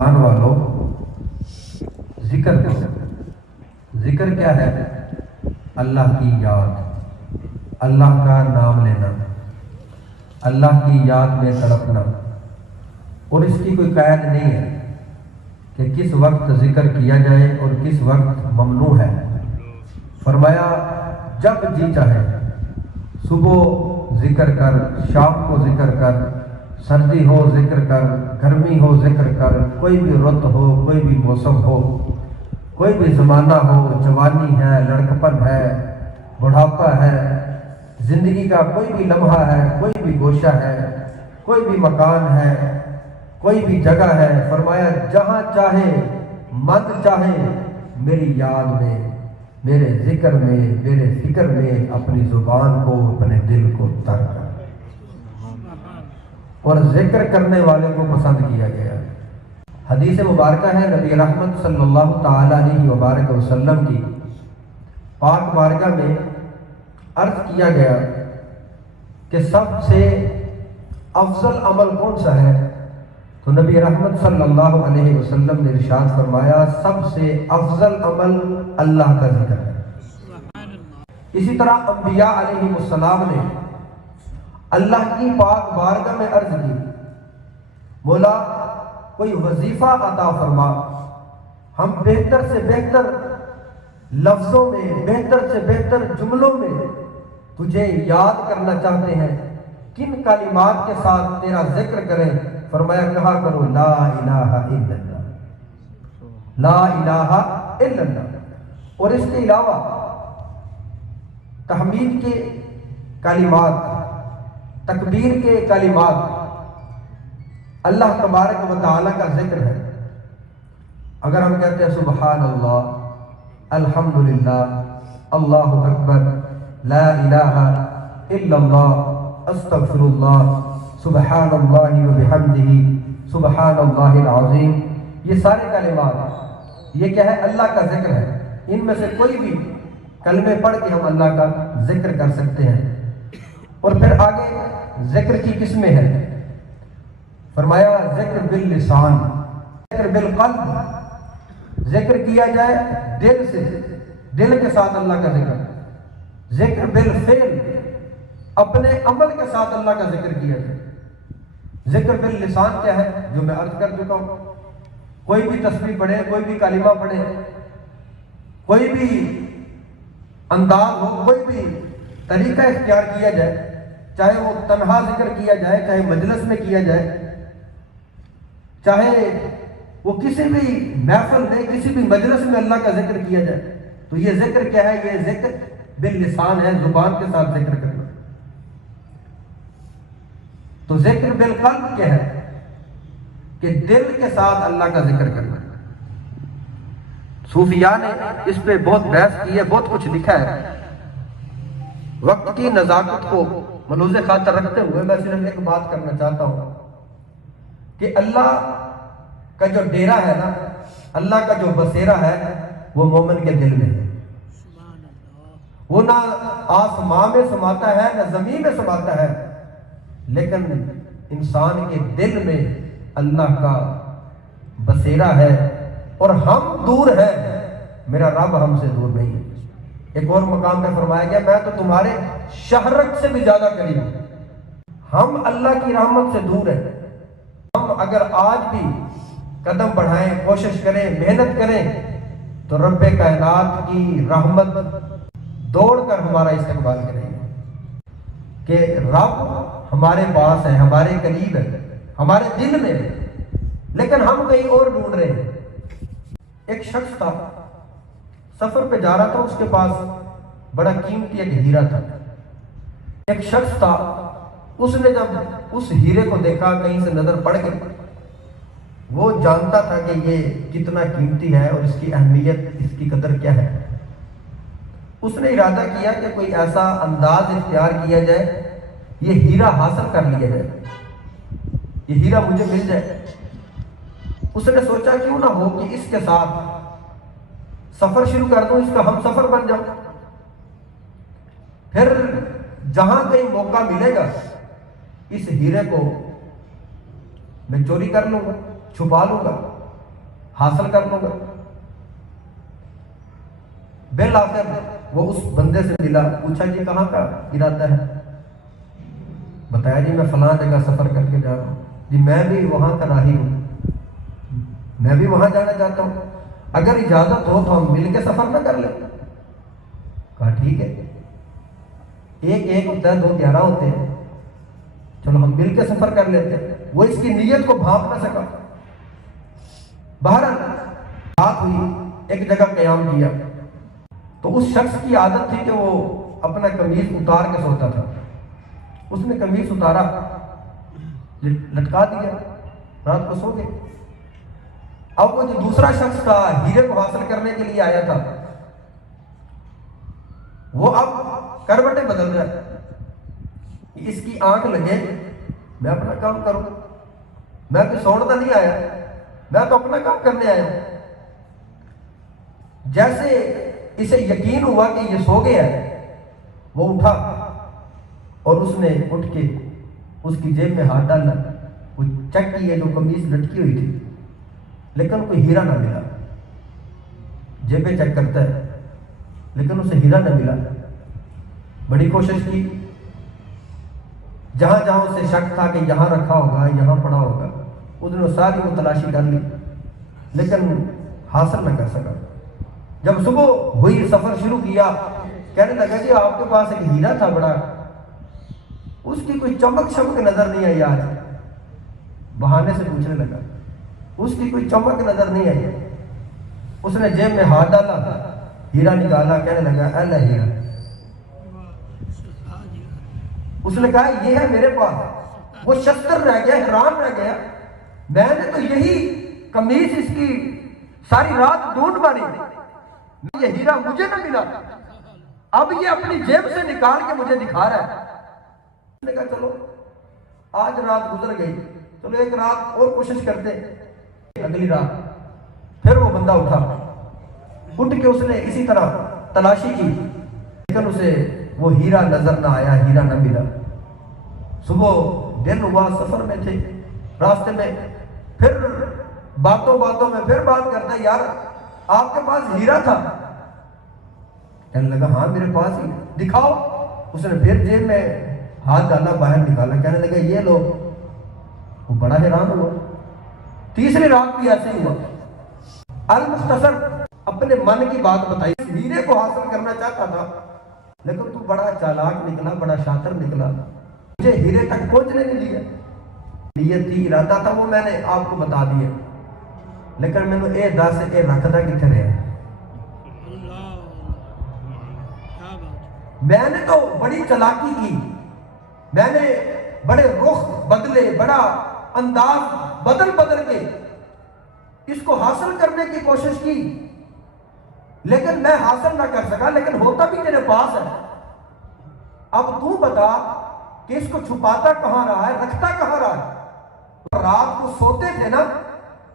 ایمان والو ذکر کرو۔ ذکر کیا ہے؟ اللہ کی یاد، اللہ کا نام لینا، اللہ کی یاد میں تڑپنا۔ اور اس کی کوئی قید نہیں ہے کہ کس وقت ذکر کیا جائے اور کس وقت ممنوع ہے۔ فرمایا جب جی چاہے صبح ذکر کر، شام کو ذکر کر، سردی ہو ذکر کر، گرمی ہو ذکر کر، کوئی بھی رت ہو، کوئی بھی موسم ہو، کوئی بھی زمانہ ہو، جوانی ہے، لڑکپن ہے، بڑھاپا ہے، زندگی کا کوئی بھی لمحہ ہے، کوئی بھی گوشہ ہے، کوئی بھی مکان ہے، کوئی بھی جگہ ہے، فرمایا جہاں چاہے من چاہے میری یاد میں، میرے ذکر میں، میرے فکر میں اپنی زبان کو، اپنے دل کو تر کر۔ اور ذکر کرنے والے کو پسند کیا گیا۔ حدیث مبارکہ ہے نبی رحمت صلی اللہ تعالی علیہ وبارک وسلم کی پاک بارگاہ میں عرض کیا گیا کہ سب سے افضل عمل کون سا ہے؟ تو نبی رحمت صلی اللہ علیہ وسلم نے ارشاد فرمایا سب سے افضل عمل اللہ کا ذکر ہے۔ اسی طرح انبیاء علیہ السلام نے اللہ کی پاک بارگاہ میں عرض کی، مولا کوئی وظیفہ عطا فرما، ہم بہتر سے بہتر لفظوں میں، بہتر سے بہتر جملوں میں تجھے یاد کرنا چاہتے ہیں، کن کلمات کے ساتھ تیرا ذکر کریں؟ فرمایا کہا کرو لا الہ الا اللہ، لا الہ الا اللہ۔ اور اس کے علاوہ تحمید کے کلمات، تکبیر کے کلمات، اللہ تبارک و تعالیٰ کا ذکر ہے۔ اگر ہم کہتے ہیں سبحان اللہ، الحمدللہ، اللہ اکبر، لا الہ الا اللہ، استغفر اللہ، سبحان اللہ وبحمدہ، سبحان اللہ العظیم، یہ سارے کلمات یہ کیا ہے؟ اللہ کا ذکر ہے۔ ان میں سے کوئی بھی کلمے پڑھ کے ہم اللہ کا ذکر کر سکتے ہیں۔ اور پھر آگے ذکر کی قسمیں ہیں، فرمایا ذکر باللسان، ذکر بالقلب، ذکر کیا جائے دل سے، دل کے ساتھ اللہ کا ذکر، ذکر بالفعل، اپنے عمل کے ساتھ اللہ کا ذکر کیا جائے۔ ذکر باللسان کیا ہے؟ جو میں عرض کر چکا ہوں، کوئی بھی تسبیح پڑھے، کوئی بھی کلمہ پڑھے، کوئی بھی انداز ہو، کوئی بھی طریقہ اختیار کیا جائے، چاہے وہ تنہا ذکر کیا جائے، چاہے مجلس میں کیا جائے، چاہے وہ کسی بھی محفل میں، کسی بھی مجلس میں اللہ کا ذکر کیا جائے، تو یہ ذکر کیا ہے؟ یہ ذکر باللسان ہے، زبان کے ساتھ ذکر کرنا۔ تو ذکر بالقلب کیا ہے؟ کہ دل کے ساتھ اللہ کا ذکر کرنا۔ صوفیاء نے اس پہ بہت بحث کی ہے، بہت کچھ لکھا ہے۔ وقت کی نزاکت کو ملحوظ خاطر رکھتے ہوئے میں صرف ایک بات کرنا چاہتا ہوں کہ اللہ کا جو ڈیرا ہے نا، اللہ کا جو بسیرا ہے، وہ مومن کے دل میں ہے۔ وہ نہ آسمان میں سماتا ہے، نہ زمین میں سماتا ہے، لیکن انسان کے دل میں اللہ کا بسیرا ہے۔ اور ہم دور ہیں، میرا رب ہم سے دور نہیں ہے۔ ایک اور مقام پہ فرمایا گیا میں تو تمہارے شہرک سے بھی زیادہ قریب ہوں۔ ہم اللہ کی رحمت سے دور ہیں۔ ہم اگر آج بھی قدم بڑھائیں، کوشش کریں، محنت کریں، تو رب کائنات کی رحمت دوڑ کر ہمارا استقبال کریں گے کہ رب ہمارے پاس ہے، ہمارے قریب ہے، ہمارے دل میں ہے، لیکن ہم کہیں اور ڈھونڈ رہے ہیں۔ ایک شخص تھا، سفر پہ جا رہا تھا، اس کے پاس بڑا قیمتی ایک ہیرا تھا۔ ایک شخص تھا، اس نے جب اس ہیرے کو دیکھا، کہیں سے نظر پڑ گئی، وہ جانتا تھا کہ یہ کتنا قیمتی ہے اور اس کی اہمیت، اس کی قدر کیا ہے۔ اس نے ارادہ کیا کہ کوئی ایسا انداز اختیار کیا جائے، یہ ہیرا حاصل کر لیا جائے، یہ ہیرا مجھے مل جائے۔ اس نے سوچا کیوں نہ ہو کہ اس کے ساتھ سفر شروع کر دوں، اس کا ہم سفر بن جاؤں، پھر جہاں کہیں موقع ملے گا اس ہیرے کو میں چوری کر لوں گا، چھپا لوں گا، حاصل کر لوں گا۔ بالآخر وہ اس بندے سے ملا، پوچھا جی کہاں کا ارادہ ہے؟ بتایا جی میں فلاں جگہ سفر کر کے جا رہا ہوں۔ جی میں بھی وہاں کا راہی ہوں، میں بھی وہاں جانا چاہتا ہوں، اگر اجازت ہو تو ہم مل کے سفر نہ کر لیں؟ کہا ٹھیک ہے، ایک ہوتا ہے 2 11 ہوتے ہیں، چلو ہم مل کے سفر کر لیتے ہیں۔ وہ اس کی نیت کو بھانپ نہ سکا۔ بہرحال رات ہوئی، ایک جگہ قیام کیا، تو اس شخص کی عادت تھی کہ وہ اپنا قمیض اتار کے سوتا تھا۔ اس نے قمیض اتارا، لٹکا دیا، رات کو سو گئے۔ اب وہ جو دوسرا شخص تھا ہیرے کو حاصل کرنے کے لیے آیا تھا، وہ اب کروٹیں بدل رہا ہے، اس کی آنکھ لگے میں اپنا کام کروں، میں تو سوڑنا نہیں آیا، میں تو اپنا کام کرنے آیا ہوں۔ جیسے اسے یقین ہوا کہ یہ سو گیا ہے، وہ اٹھا اور اس نے اٹھ کے اس کی جیب میں ہاتھ ڈالا، وہ چیک کی ہے جو قمیص لٹکی ہوئی تھی، لیکن کوئی ہیرا نہ ملا۔ جیبیں چیک کرتا ہے لیکن اسے ہیرا نہ ملا۔ بڑی کوشش کی، جہاں جہاں اسے شک تھا کہ یہاں رکھا ہوگا، یہاں پڑا ہوگا، اس نے ساری وہ تلاشی کر لی، لیکن حاصل نہ کر سکا۔ جب صبح ہوئی، سفر شروع کیا، کہنے لگا جی آپ کے پاس ایک ہیرا تھا بڑا، اس کی کوئی چمک شمک نظر نہیں آئی آج۔ بہانے سے پوچھنے لگا، اس کی کوئی چمک نظر نہیں آئی۔ اس نے جیب میں ہاتھ ڈالا، ہیرا نکالا، کہنے لگا اے لے ہیرا۔ اس نے کہا یہ ہے میرے پاس۔ وہ شستر رہ گیا، حیران رہ گیا، میں نے تو یہی قمیص اس کی ساری رات ڈھونڈ ماری، یہ ہیرا مجھے نہ ملا، اب یہ اپنی جیب سے نکال کے مجھے دکھا رہا ہے۔ اس نے کہا چلو آج رات گزر گئی، چلو ایک رات اور کوشش کرتے۔ اگلی رات پھر وہ بندہ اٹھ کے اس نے اسی طرح تلاشی کی، لیکن اسے وہ ہیرا نظر نہ آیا، ہیرا نہ ملا۔ صبح دن ہوا، سفر میں تھے، راستے میں پھر باتوں میں پھر بات کرتا ہے، یار آپ کے پاس ہیرا تھا؟ کہنے لگا ہاں میرے پاس ہی، دکھاؤ۔ اس نے پھر جیب میں ہاتھ ڈالا، باہر نکالا، کہنے لگا یہ لو۔ وہ بڑا حیران ہوا۔ تیسری رات بھی ایسے ہی ہوا۔ المختصر اپنے من کی بات بتائی، ہیرے کو حاصل کرنا چاہتا تھا، لیکن تو بڑا چالاک نکلا، بڑا شاطر نکلا، مجھے ہیرے تک پہنچنے نہیں دیا۔ نیت تھی، ارادہ تھا، وہ میں نے آپ کو بتا دیا، لیکن میں نے یہ دس یہ رکھتا کتنے رہے۔ میں نے تو بڑی چالاکی کی، میں نے بڑے رخ بدلے، بڑا انداز بدل کے اس کو حاصل کرنے کی کوشش کی، لیکن میں حاصل نہ کر سکا، لیکن ہوتا بھی تیرے پاس ہے۔ اب تو بتا کہ اس کو چھپاتا کہاں رہا ہے، رکھتا کہاں رہا ہے؟ رات کو سوتے تھے نا،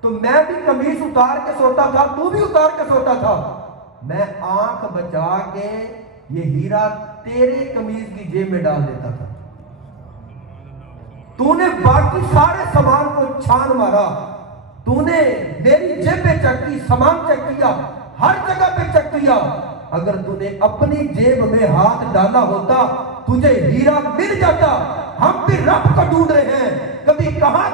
تو میں بھی قمیص اتار کے سوتا تھا، تو بھی اتار کے سوتا تھا، میں آنکھ بچا کے یہ ہیرا تیرے قمیص کی جیب میں ڈال دیتا تھا۔ تو نے باقی سارے سامان کو چھان مارا، تو نے میری جیبیں چیک کی، سامان چیک کیا، ہر جگہ پہ چیک کیا۔ اگر تو نے اپنی جیب میں ہاتھ ڈالا ہوتا، تجھے ہیرا مل جاتا۔ ہم بھی رب کو ڈھونڈ رہے ہیں، کبھی کہاں،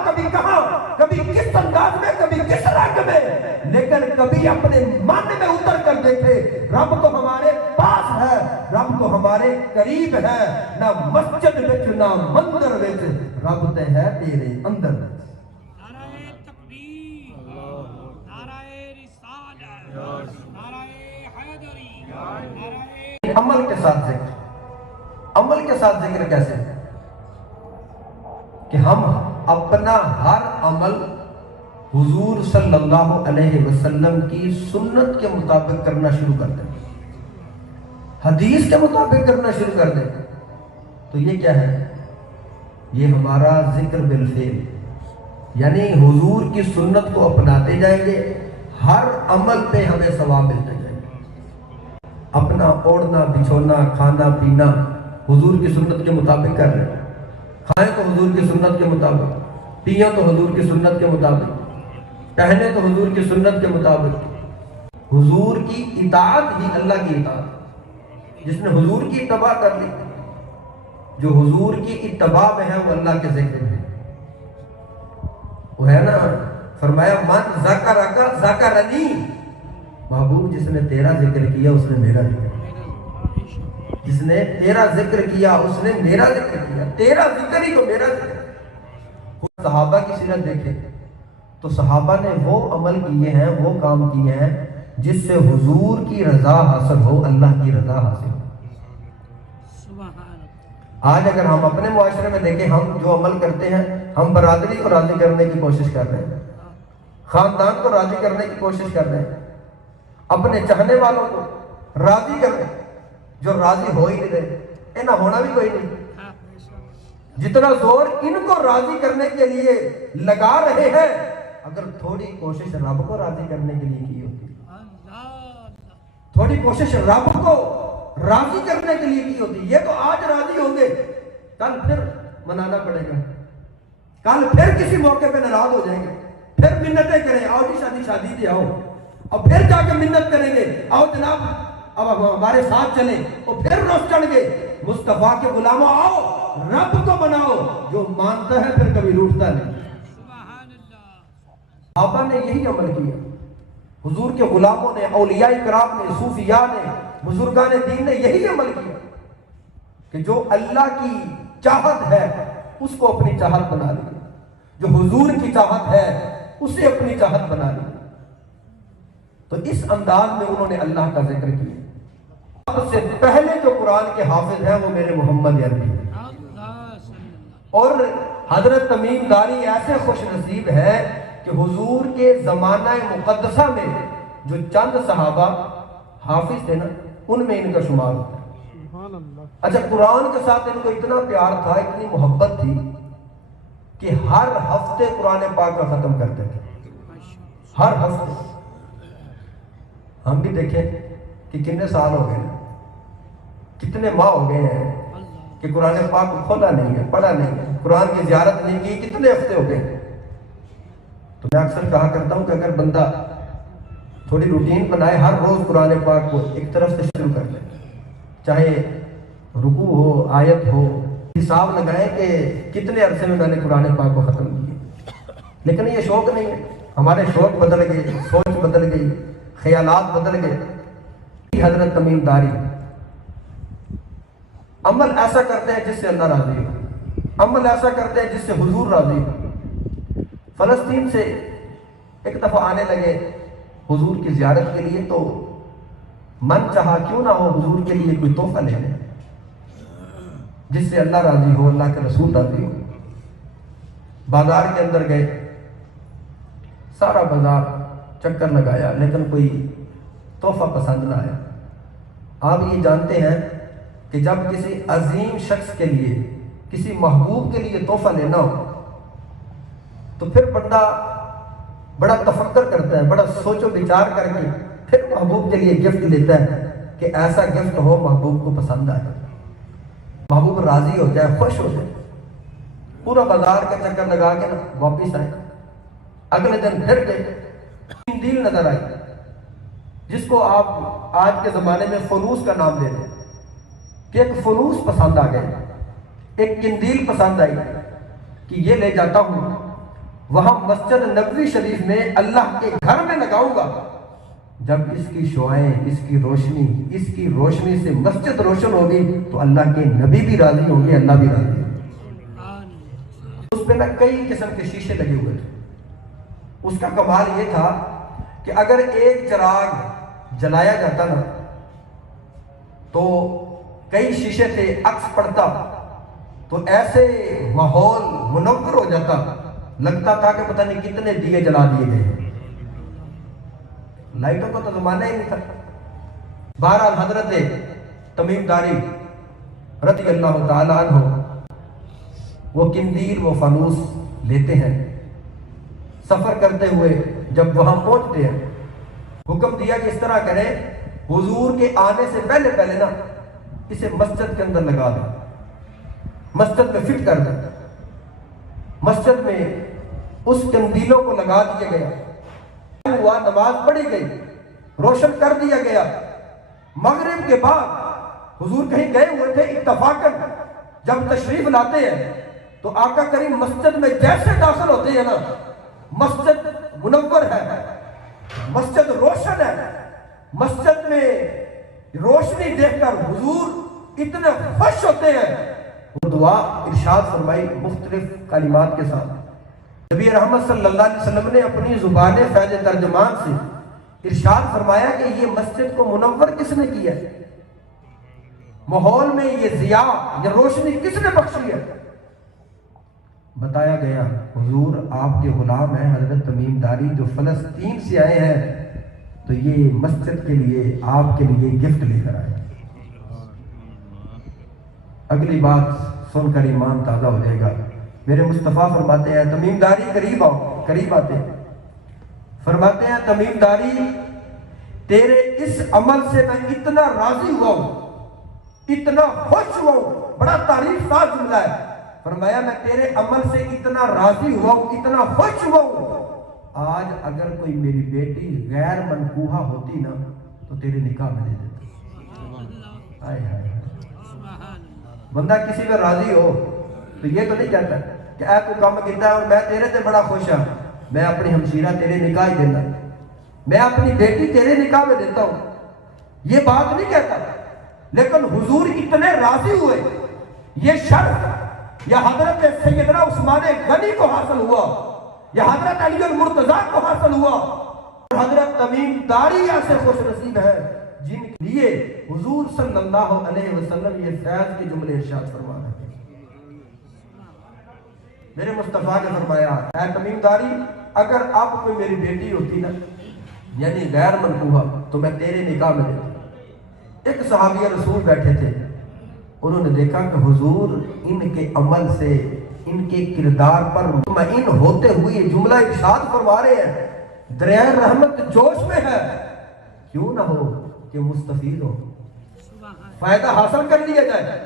کبھی کس انداز میں، کبھی کس رنگ میں، لیکن کبھی اپنے من میں اتر کر دیکھے رب تو ہمارے پاس ہے، رب تو ہمارے قریب ہے، نہ مسجد وچ نہ مندر وچ، رب تے ہے تیرے اندر۔ نعرہ تکبیر، نعرہ رسالت، نعرہ حیدری، نعرہ عمل کے ساتھ ذکر، عمل کے ساتھ ذکر کیسے کہ ہم اپنا ہر عمل حضور صلی اللہ علیہ وسلم کی سنت کے مطابق کرنا شروع کر دیں، حدیث کے مطابق کرنا شروع کر دیں، تو یہ کیا ہے؟ یہ ہمارا ذکر بالفعل، یعنی حضور کی سنت کو اپناتے جائیں گے، ہر عمل پہ ہمیں ثواب ملتے جائیں گے۔ اپنا اوڑھنا بچھونا کھانا پینا حضور کی سنت کے مطابق کر رہے ہیں، کھائیں تو حضور کی سنت کے مطابق، پیئیں تو حضور کی سنت کے مطابق، پہنے تو حضور کی سنت کے مطابق، حضور کی اطاعت ہی اللہ کی اطاعت، جس نے حضور کی اتباع کر لی، جو حضور کی اتباع میں ہے وہ اللہ کے ذکر میں، وہ ہے نا، فرمایا من ذکرک ذکرنی، محبوب جس نے تیرا ذکر کیا اس نے میرا ذکر کیا، جس نے تیرا ذکر کیا اس نے میرا ذکر کیا، تیرا ذکر ہی تو میرا ذکر۔ صحابہ کی سیرت دیکھیں تو صحابہ نے وہ عمل کیے ہیں، وہ کام کیے ہیں جس سے حضور کی رضا حاصل ہو، اللہ کی رضا حاصل ہو۔ آج اگر ہم اپنے معاشرے میں دیکھیں، ہم جو عمل کرتے ہیں، ہم برادری کو راضی کرنے کی کوشش کر رہے ہیں، خاندان کو راضی کرنے کی کوشش کر رہے ہیں، اپنے چاہنے والوں کو راضی کر رہے ہیں، جو راضی ہو ہی نہیں رہے، انہیں ہونا بھی کوئی نہیں۔ جتنا زور ان کو راضی کرنے کے لیے لگا رہے ہیں، اگر تھوڑی کوشش رب کو راضی کرنے کے لیے کی ہوتی، تھوڑی کوشش رب کو راضی کرنے کے لیے کی ہوتی، یہ تو آج راضی ہوں گے، کل پھر منانا پڑے گا، کل پھر کسی موقع پہ ناراض ہو جائیں گے، پھر منتیں کریں، آؤ جی شادی دے آؤ، اور پھر جا کے منت کریں گے، آؤ جناب اب ہمارے ساتھ چلیں، اور پھر روز چڑھ گے، مصطفیٰ کے غلاموں آؤ رب کو بناؤ، جو مانتا ہے پھر کبھی روٹتا نہیں۔ صحابہ نے یہی عمل کیا، حضور کے غلاموں نے، اولیاء کرام نے، صوفیاء نے، بزرگان دین نے یہی عمل کیا کہ جو اللہ کی چاہت ہے اس کو اپنی چاہت بنا لیا، جو حضور کی چاہت ہے اسے اپنی چاہت بنا لیا۔ تو اس انداز میں انہوں نے اللہ کا ذکر کیا۔ سب سے پہلے جو قرآن کے حافظ ہیں وہ میرے محمد عربی ہیں، اور حضرت تمیم داری ایسے خوش نصیب ہے کہ حضور کے زمانہ مقدسہ میں جو چند صحابہ حافظ تھے نا، ان میں ان کا شمار ہوتا ہے۔ اچھا، قرآن کے ساتھ ان کو اتنا پیار تھا، اتنی محبت تھی کہ ہر ہفتے قرآن پاک کا ختم کرتے تھے، ہر ہفتے۔ ہم بھی دیکھیں کہ کتنے سال ہو گئے، کتنے ماہ ہو گئے ہیں کہ قرآن پاک کو کھولا نہیں ہے، پڑھا نہیں ہے، قرآن کی زیارت نہیں کی، کتنے ہفتے ہو گئے۔ تو میں اکثر کہا کرتا ہوں کہ اگر بندہ تھوڑی روٹین بنائے، ہر روز قرآن پاک کو ایک طرف سے شروع کر لے، چاہے رکوع ہو، آیت ہو، حساب لگائیں کہ کتنے عرصے میں نے قرآن پاک کو ختم کیا۔ لیکن یہ شوق نہیں ہے، ہمارے شوق بدل گئے، سوچ بدل گئی، خیالات بدل گئے۔ حضرت تمیم داری عمل ایسا کرتے ہیں جس سے اللہ راضی ہو، عمل ایسا کرتے ہیں جس سے حضور راضی ہو۔ فلسطین سے ایک دفعہ آنے لگے حضور کی زیارت کے لیے، تو من چاہا کیوں نہ ہو حضور کے لیے کوئی تحفہ لے لیں جس سے اللہ راضی ہو، اللہ کے رسول راضی ہو۔ بازار کے اندر گئے، سارا بازار چکر لگایا، لیکن کوئی تحفہ پسند نہ آیا۔ آپ یہ جانتے ہیں کہ جب کسی عظیم شخص کے لیے، کسی محبوب کے لیے تحفہ لینا ہو تو پھر بندہ بڑا تفکر کرتا ہے، بڑا سوچ و بچار کر کے پھر محبوب کے لیے گفٹ لیتا ہے کہ ایسا گفٹ ہو محبوب کو پسند آئے، محبوب راضی ہو جائے، خوش ہو جائے۔ پورا بازار کا چکر لگا کے نا واپس آئے، اگلے دن پھر گئے، قندیل نظر آئی جس کو آپ آج کے زمانے میں فنوس کا نام دے دیں، کہ ایک فنوس پسند آ گئے، ایک قندیل پسند آئی کہ یہ لے جاتا ہوں، وہاں مسجد نبوی شریف میں اللہ کے گھر میں لگاؤں گا، جب اس کی شعائیں، اس کی روشنی سے مسجد روشن ہوگی تو اللہ کے نبی بھی راضی ہوں گے، اللہ بھی راضی ہوگی۔ اس پہ نا کئی قسم کے شیشے لگے ہوئے تھے۔ اس کا کمال یہ تھا کہ اگر ایک چراغ جلایا جاتا نا تو کئی شیشے تھے، عکس پڑتا تو ایسے ماحول منور ہو جاتا، لگتا تھا کہ پتہ نہیں کتنے دیے جلا دیے گئے۔ لائٹوں کا تو زمانہ ہی نہیں تھا۔ بہرحال حضرت تمیم داری رضی اللہ تعالیٰ عنہ وہ قندیل، وہ فانوس لیتے ہیں، سفر کرتے ہوئے جب وہاں پہنچتے ہیں حکم دیا کہ اس طرح کریں، حضور کے آنے سے پہلے نا اسے مسجد کے اندر لگا دیں، مسجد میں فٹ کر دیں۔ مسجد میں اس قندیلوں کو لگا دیا گیا، ہوا، نماز پڑھی گئی، روشن کر دیا گیا۔ مغرب کے بعد حضور کہیں گئے ہوئے تھے اتفاقاً، جب تشریف لاتے ہیں تو آقا کریم مسجد میں جیسے داخل ہوتے ہیں نا، مسجد منور ہے، مسجد روشن ہے، مسجد میں روشنی دیکھ کر حضور اتنے خوش ہوتے ہیں۔ وہ دعا ارشاد فرمائی مختلف کلمات کے ساتھ۔ نبی رحمت صلی اللہ علیہ وسلم نے اپنی زبان فیض ترجمان سے ارشاد فرمایا کہ یہ مسجد کو منور کس نے کیا ہے، ماحول میں یہ ضیاء، یہ روشنی کس نے بخشی ہے؟ بتایا گیا حضور آپ کے غلام ہیں حضرت تمیم داری جو فلسطین سے آئے ہیں، تو یہ مسجد کے لیے آپ کے لیے گفٹ لے کر آئے۔ اگلی بات سن کر ایمان تازہ ہو جائے گا۔ میرے مصطفیٰ فرماتے ہیں تمیم داری قریب آؤ، قریب آتے ہیں، فرماتے ہیں تمیم داری تیرے اس عمل سے میں اتنا راضی ہوا ہوں، اتنا خوش ہوا ہوں، بڑا تعریف کا جملہ ہے۔ فرمایا میں تیرے عمل سے اتنا راضی ہوا ہوں، اتنا خوش ہوا ہوں، آج اگر کوئی میری بیٹی غیر منکوحہ ہوتی نا تو تیرے نکاح میں دے دیتا۔ آئے ہائے، بندہ کسی پہ راضی ہو تو یہ تو نہیں کہتا کہ اے تو کام کیتا ہے اور میں تیرے سے بڑا خوش ہوں، میں اپنی ہمشیرہ تیرے نکاح ہی دینا، میں اپنی بیٹی تیرے نکاح میں دیتا ہوں، یہ بات نہیں کہتا۔ لیکن حضور اتنے راضی ہوئے، یہ شرف یا حضرت سیدنا عثمان غنی کو حاصل ہوا، یا حضرت علی المرتضیٰ کو حاصل ہوا، حضرت تمیم داری ایسے خوش نصیب ہے جن کے لیے حضور صلی اللہ علیہ وسلم یہ فیض کے جملے ارشاد فرما رہے ہیں۔ میرے مصطفیٰ نے فرمایا اے تمیم داری اگر اب کوئی میری بیٹی ہوتی نا یعنی غیر منکوحہ تو میں تیرے نکاح میں دیتا۔ ایک صحابی رسول بیٹھے تھے، انہوں نے دیکھا کہ حضور ان کے عمل سے، ان کے کردار پر مطمئن ہوتے ہوئے جملہ ارشاد فرما رہے ہیں، دریائے رحمت جوش میں ہے، کیوں نہ ہو کہ مستفید ہو، فائدہ حاصل کر لیا جائے۔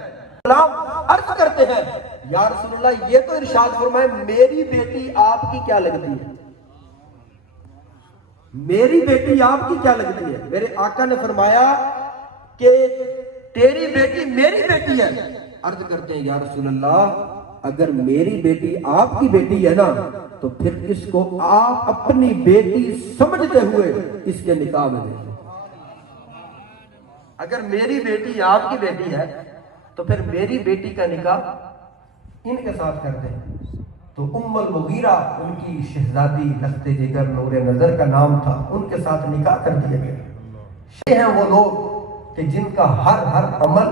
سلام عرض کرتے ہیں یا رسول اللہ یہ تو ارشاد فرمائے میری بیٹی آپ کی کیا لگتی ہے، میری بیٹی آپ کی کیا لگتی ہے؟ میرے آقا نے فرمایا کہ تیری بیٹی میری بیٹی ہے۔ عرض کرتے ہیں یا رسول اللہ اگر میری بیٹی آپ کی بیٹی ہے نا تو پھر اس کو آپ اپنی بیٹی سمجھتے ہوئے اس کے نکاح میں دیں۔ اگر میری بیٹی آپ کی بیٹی ہے تو پھر میری بیٹی کا نکاح ان کے ساتھ کر دیں۔ تو ام المغیرہ ان کی شہزادی لخت جگر نور نظر کا نام تھا، ان کے ساتھ نکاح کر دیا گیا۔ یہ ہیں وہ لوگ کہ جن کا ہر عمل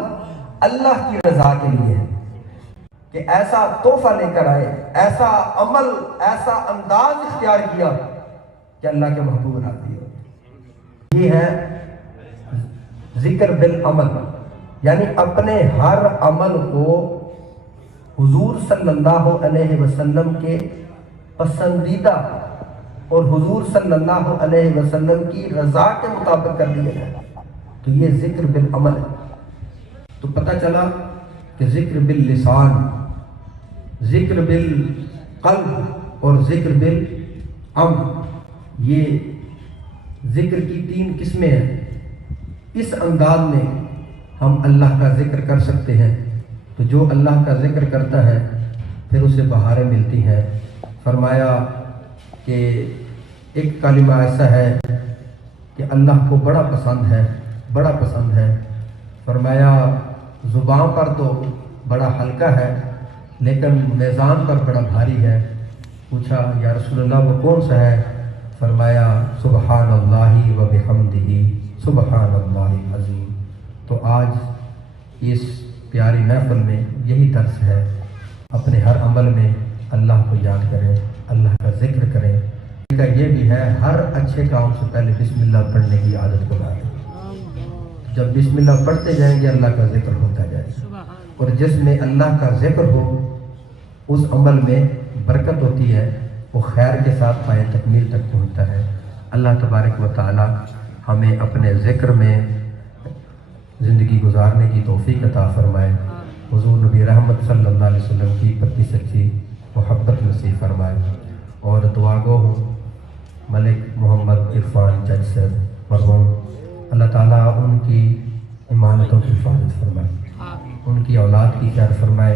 اللہ کی رضا کے لیے ہے، کہ ایسا تحفہ لے کر آئے، ایسا عمل، ایسا انداز اختیار کیا کہ اللہ کے محبوب راضی ہو۔ یہ ہے ذکر بالعمل، یعنی اپنے ہر عمل کو حضور صلی اللہ علیہ وسلم کے پسندیدہ اور حضور صلی اللہ علیہ وسلم کی رضا کے مطابق کر دیا جائے، تو یہ ذکر بالعمل ہے۔ تو پتہ چلا کہ ذکر باللسان، ذکر بالقلب اور ذکر بالعمل، یہ ذکر کی 3 قسمیں ہیں۔ اس انداز میں ہم اللہ کا ذکر کر سکتے ہیں، تو جو اللہ کا ذکر کرتا ہے پھر اسے بہاریں ملتی ہیں۔ فرمایا کہ ایک کلمہ ایسا ہے کہ اللہ کو بڑا پسند ہے، بڑا پسند ہے۔ فرمایا زبان پر تو بڑا ہلکا ہے لیکن میزان پر بڑا بھاری ہے۔ پوچھا یا رسول اللہ وہ کون سا ہے؟ فرمایا سبحان اللہ و بحمدہ سبحان اللہ العظیم۔ تو آج اس پیاری محفل میں یہی درس ہے، اپنے ہر عمل میں اللہ کو یاد کریں، اللہ کا ذکر کریں۔ یہ بھی ہے ہر اچھے کام سے پہلے بسم اللہ پڑھنے کی عادت کو ڈالیں۔ جب بسم اللہ پڑھتے جائیں گے اللہ کا ذکر ہوتا جائے گا، اور جس میں اللہ کا ذکر ہو اس عمل میں برکت ہوتی ہے، وہ خیر کے ساتھ پائے تکمیل تک پہنچتا ہے۔ اللہ تبارک و تعالی ہمیں اپنے ذکر میں زندگی گزارنے کی توفیق عطا فرمائے، حضور نبی رحمت صلی اللہ علیہ وسلم کی پکی سچی محبت نصیب فرمائے۔ اور دعا گو ہوں ملک محمد عرفان جج صاحب مرحوم، اللہ تعالیٰ ان کی امانتوں کی حفاظت فرمائے، ان کی اولاد کی خیر فرمائے۔